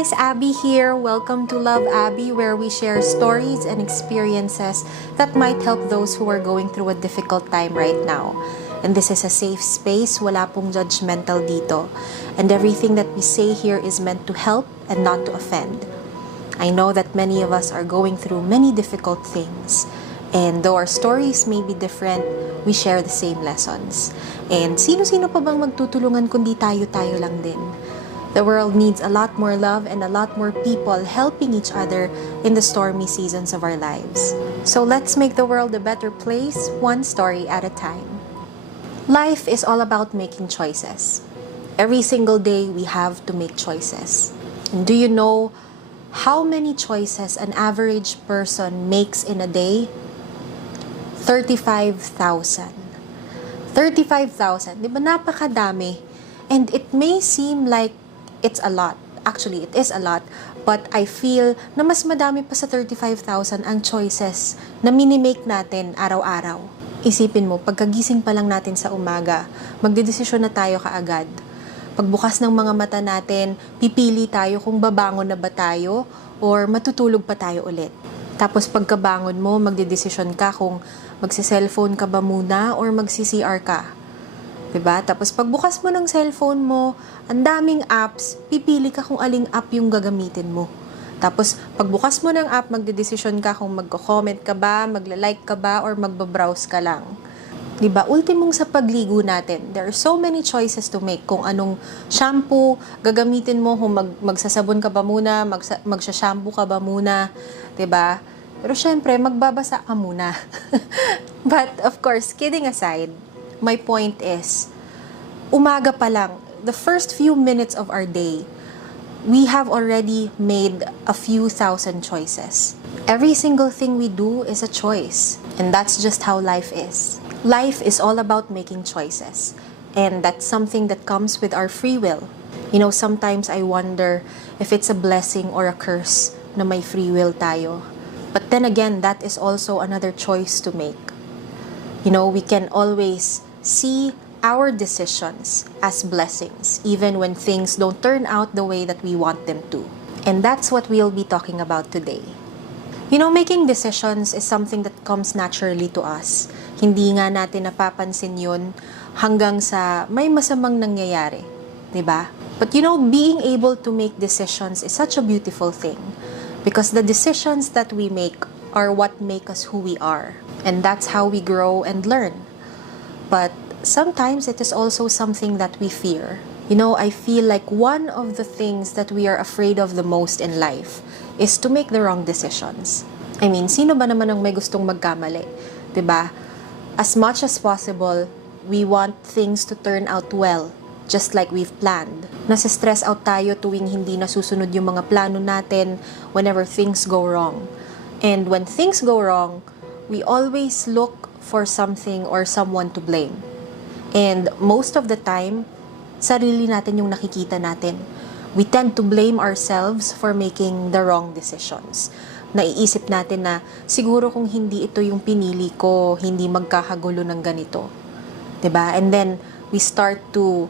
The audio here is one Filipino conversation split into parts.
guys, Abby here. Welcome to Love Abby, where we share stories and experiences that might help those who are going through a difficult time right now. And this is a safe space, wala pong judgmental dito. And everything that we say here is meant to help and not to offend. I know that many of us are going through many difficult things. And though our stories may be different, we share the same lessons. And sino-sino pa bang magtutulungan kundi tayo-tayo lang din? The world needs a lot more love and a lot more people helping each other in the stormy seasons of our lives. So let's make the world a better place, one story at a time. Life is all about making choices. Every single day we have to make choices. And do you know how many choices an average person makes in a day? 35,000. 35,000. Di ba napakadami? And it may seem like it's a lot. Actually, it is a lot. But I feel na mas madami pa sa 35,000 ang choices na minimake natin araw-araw. Isipin mo, pagkagising pa lang natin sa umaga, magdedesisyon na tayo kaagad. Pagbukas ng mga mata natin, pipili tayo kung babangon na ba tayo or matutulog pa tayo ulit. Tapos pagkabangon mo, magdedesisyon ka kung magsi-cellphone ka ba muna or magsi-CR ka. Diba? Tapos pagbukas mo ng cellphone mo, ang daming apps, pipili ka kung aling app yung gagamitin mo. Tapos pagbukas mo ng app, magdedesisyon ka kung magko-comment ka ba, magla-like ka ba, or magbabrowse ka lang. Diba? Ultimong sa pagligo natin, there are so many choices to make. Kung anong shampoo gagamitin mo, kung magsasabon ka ba muna, magsashampoo ka ba muna, diba? Pero syempre, magbabasa ka muna. But of course, kidding aside, my point is, umaga pa lang, the first few minutes of our day, we have already made a few thousand choices. Every single thing we do is a choice. And that's just how life is. Life is all about making choices. And that's something that comes with our free will. You know, sometimes I wonder if it's a blessing or a curse na may free will tayo. But then again, that is also another choice to make. You know, we can always see our decisions as blessings, even when things don't turn out the way that we want them to. And that's what we'll be talking about today. You know, making decisions is something that comes naturally to us. Hindi nga natin napapansin yun hanggang sa may masamang nangyayari. 'Di ba? But you know, being able to make decisions is such a beautiful thing. Because the decisions that we make are what make us who we are. And that's how we grow and learn. But sometimes it is also something that we fear. You know, I feel like one of the things that we are afraid of the most in life is to make the wrong decisions. I mean, sino ba naman ang may gustong magkamali? 'Di ba? As much as possible, we want things to turn out well, just like we've planned. Nasa-stress out tayo tuwing hindi nasusunod yung mga plano natin whenever things go wrong. And when things go wrong, we always look for something or someone to blame. And most of the time, sarili natin yung nakikita natin. We tend to blame ourselves for making the wrong decisions. Naiisip natin na siguro kung hindi ito yung pinili ko, hindi magkakagulo ng ganito. 'Di ba? And then we start to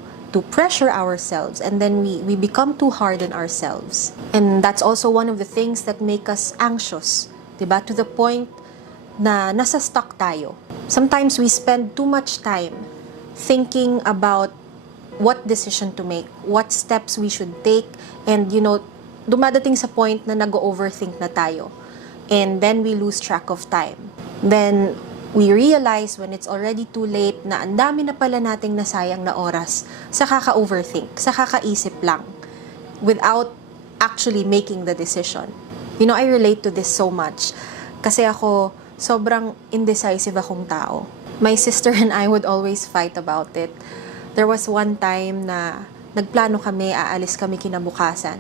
pressure ourselves, and then we become too hard on ourselves. And that's also one of the things that make us anxious, 'di ba? To the point na nasa stuck tayo. Sometimes we spend too much time thinking about what decision to make, what steps we should take, and you know, dumadating sa point na nag-overthink na tayo. And then we lose track of time. Then we realize when it's already too late na ang dami na pala nating nasayang na oras sa kaka-overthink, sa kakaisip lang, without actually making the decision. You know, I relate to this so much. Kasi ako, sobrang indecisive akong tao. My sister and I would always fight about it. There was one time na nagplano kami, aalis kami kinabukasan.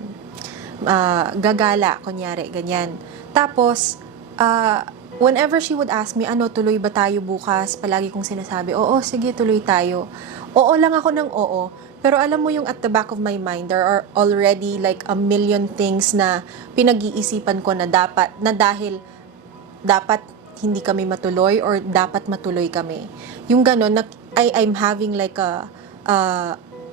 Gagala, kunyari, ganyan. Tapos, whenever she would ask me, tuloy ba tayo bukas? Palagi kong sinasabi, oo, sige, tuloy tayo. Oo lang ako ng oo. Pero alam mo yung at the back of my mind, there are already like a million things na pinag-iisipan ko na dahil dapat hindi kami matuloy or dapat matuloy kami. Yung ganon, I'm having like a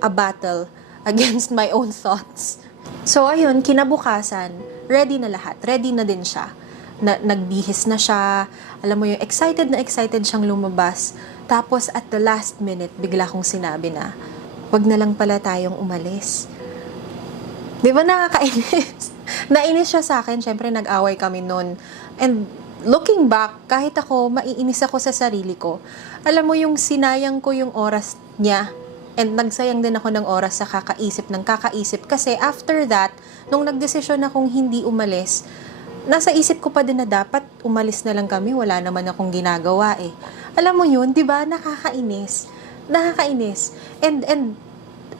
battle against my own thoughts. So, ayun, kinabukasan, ready na lahat. Ready na din siya. Nagbihis na siya. Alam mo yung excited na excited siyang lumabas. Tapos, at the last minute, bigla kong sinabi na, wag na lang pala tayong umalis. Di ba nakakainis? Nainis siya sa akin. Siyempre, nag-away kami noon. And looking back, kahit ako, maiinis ako sa sarili ko. Alam mo yung sinayang ko yung oras niya. And nagsayang din ako ng oras sa kakaisip. Kasi after that, nung nagdesisyon akong hindi umalis, nasa isip ko pa din na dapat umalis na lang kami. Wala naman akong ginagawa eh. Alam mo yun, di ba? Nakakainis. Nakakainis. And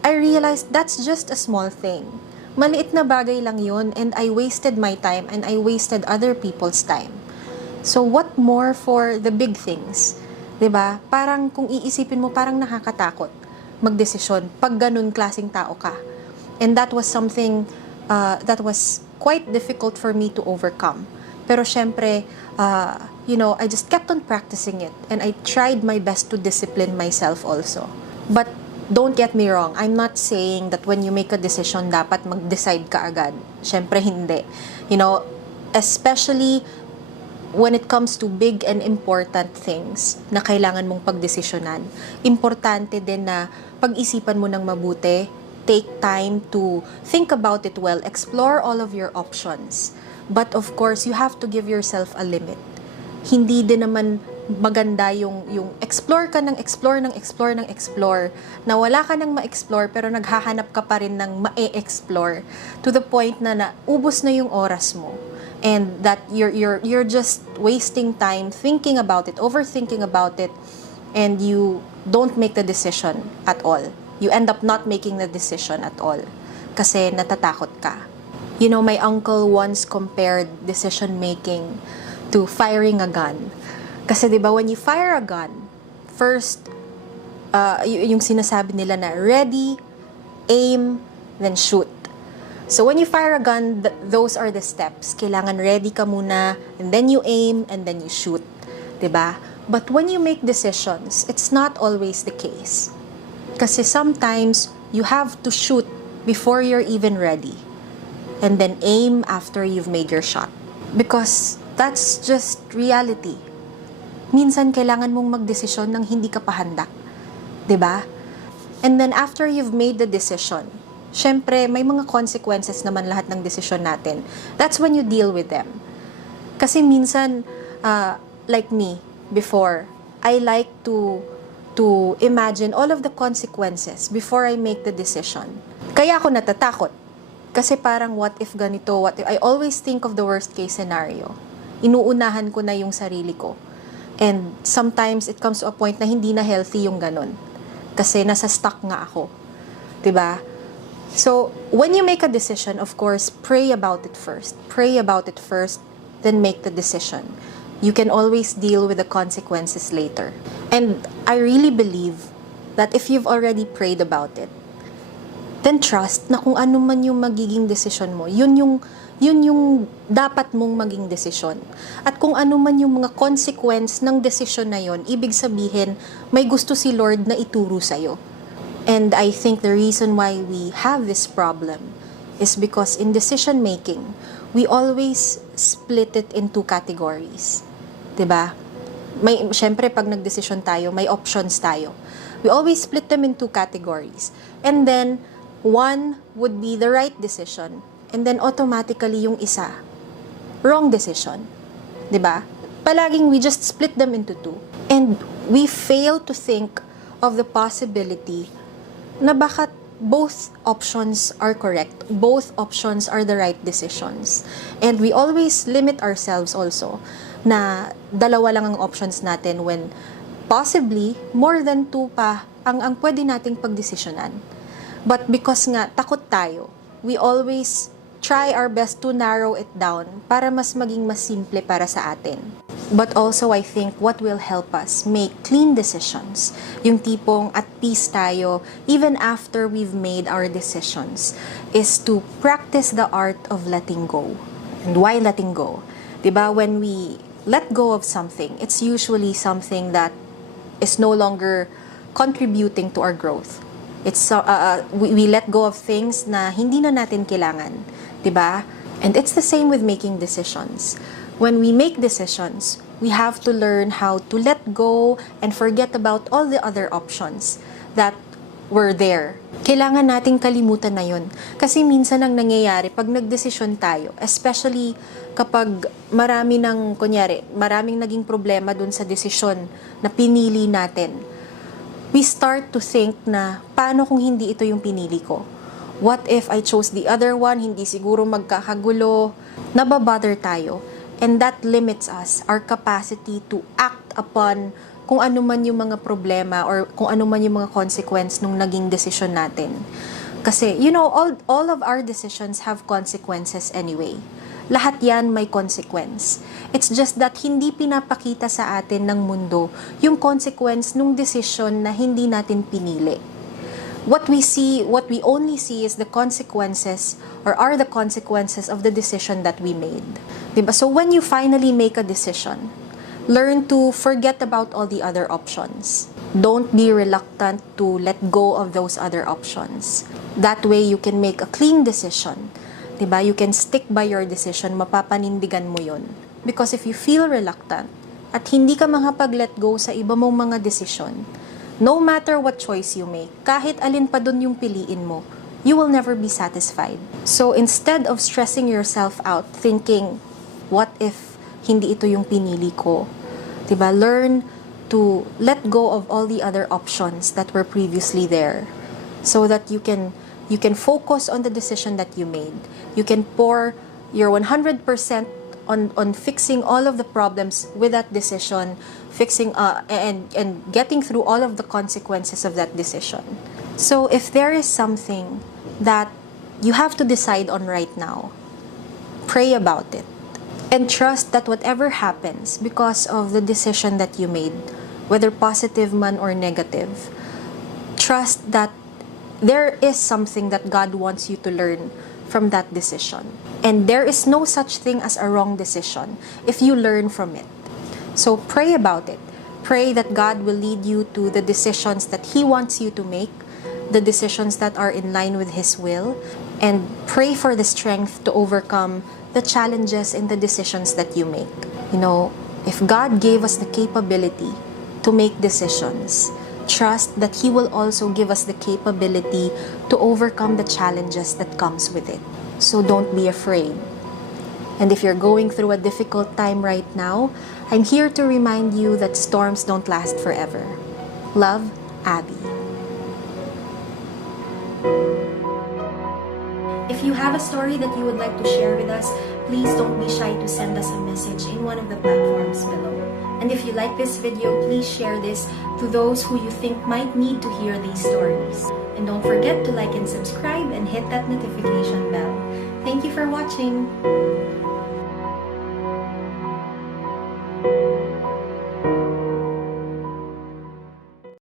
I realized that's just a small thing. Maliit na bagay lang yun, and I wasted my time and I wasted other people's time. So what more for the big things? 'Di ba? Parang kung iisipin mo, parang nakakatakot magdesisyon pag ganun klaseng tao ka. And that was something that was quite difficult for me to overcome. Pero syempre, I just kept on practicing it, and I tried my best to discipline myself also. But don't get me wrong, I'm not saying that when you make a decision, dapat mag-decide ka agad. Syempre, hindi. Especially when it comes to big and important things na kailangan mong pagdesisyonan, importante din na pag-isipan mo ng mabuti, take time to think about it well, explore all of your options. But of course, you have to give yourself a limit. Hindi din naman maganda yung explore ka ng explore na wala ka nang ma-explore pero naghahanap ka pa rin ng ma-explore to the point na naubos na yung oras mo. And that you're just wasting time thinking about it, overthinking about it, and you don't make the decision at all. You end up not making the decision at all kasi natatakot ka. My uncle once compared decision making to firing a gun. Kasi 'di ba, when you fire a gun, first yung sinasabi nila na ready, aim, then shoot. So when you fire a gun, those are the steps. Kailangan ready ka muna, and then you aim, and then you shoot. 'Di ba? But when you make decisions, it's not always the case. Kasi sometimes, you have to shoot before you're even ready. And then aim after you've made your shot. Because that's just reality. Minsan, kailangan mong magdesisyon nang hindi ka pa handa. 'Di ba? And then after you've made the decision, syempre, may mga consequences naman lahat ng desisyon natin. That's when you deal with them. Kasi minsan, like me, before, I like to imagine all of the consequences before I make the decision. Kaya ako natatakot. Kasi parang, what if ganito, what if... I always think of the worst case scenario. Inuunahan ko na yung sarili ko. And sometimes, it comes to a point na hindi na healthy yung ganun. Kasi nasa stuck nga ako. 'Di ba? So, when you make a decision, of course, pray about it first. Pray about it first, then make the decision. You can always deal with the consequences later. And I really believe that if you've already prayed about it, then trust na kung ano man yung magiging decision mo, yun yung dapat mong maging desisyon. At kung ano man yung mga consequence ng desisyon na yon, ibig sabihin, may gusto si Lord na ituro sa'yo. And I think the reason why we have this problem is because in decision making, we always split it in two categories. 'Di ba? Syempre, pag nagdesisyon tayo, may options tayo. We always split them in two categories. And then, one would be the right decision. And then, automatically, yung isa, wrong decision. 'Di ba? Palaging we just split them into two. And we fail to think of the possibility na bakit both options are correct. Both options are the right decisions. And we always limit ourselves also na dalawa lang ang options natin when possibly more than two pa ang pwede nating pagdesisyonan. But because nga takot tayo, we always try our best to narrow it down para mas maging mas simple para sa atin. But also, I think what will help us make clean decisions, yung tipong at peace tayo even after we've made our decisions, is to practice the art of letting go. And why letting go? Diba, when we let go of something, it's usually something that is no longer contributing to our growth. We let go of things na hindi na natin kailangan, 'di ba? And it's the same with making decisions. When we make decisions, we have to learn how to let go and forget about all the other options that were there. Kailangan nating kalimutan na yun. Kasi minsan ang nangyayari pag nagdesisyon tayo, especially kapag maraming naging problema dun sa desisyon na pinili natin, we start to think na, paano kung hindi ito yung pinili ko? What if I chose the other one? Hindi siguro magkakagulo. Nababother tayo. And that limits us, our capacity to act upon kung ano man yung mga problema or kung ano man yung mga consequence nung naging decision natin. Kasi, all of our decisions have consequences anyway. Lahat yan may consequence. It's just that hindi pinapakita sa atin ng mundo yung consequence nung decision na hindi natin pinili. What we only see is the consequences or are the consequences of the decision that we made. Diba? So when you finally make a decision, learn to forget about all the other options. Don't be reluctant to let go of those other options. That way you can make a clean decision. Diba? You can stick by your decision, mapapanindigan mo yun. Because if you feel reluctant at hindi ka makapag-let go sa iba mong mga desisyon, no matter what choice you make, kahit alin pa dun yung piliin mo, you will never be satisfied. So instead of stressing yourself out, thinking, what if hindi ito yung pinili ko? Diba? Learn to let go of all the other options that were previously there so that you can focus on the decision that you made. You can pour your 100% on fixing all of the problems with that decision, and getting through all of the consequences of that decision. So if there is something that you have to decide on right now, pray about it and trust that whatever happens because of the decision that you made, whether positive man or negative, trust that there is something that God wants you to learn from that decision. And there is no such thing as a wrong decision if you learn from it. So pray about it. Pray that God will lead you to the decisions that He wants you to make, the decisions that are in line with His will, and pray for the strength to overcome the challenges in the decisions that you make. If God gave us the capability to make decisions, trust that He will also give us the capability to overcome the challenges that comes with it. So don't be afraid. And if you're going through a difficult time right now, I'm here to remind you that storms don't last forever. Love, Abby. If you have a story that you would like to share with us, please don't be shy to send us a message in one of the platforms below. And if you like this video, please share this to those who you think might need to hear these stories. And don't forget to like and subscribe and hit that notification bell. Thank you for watching.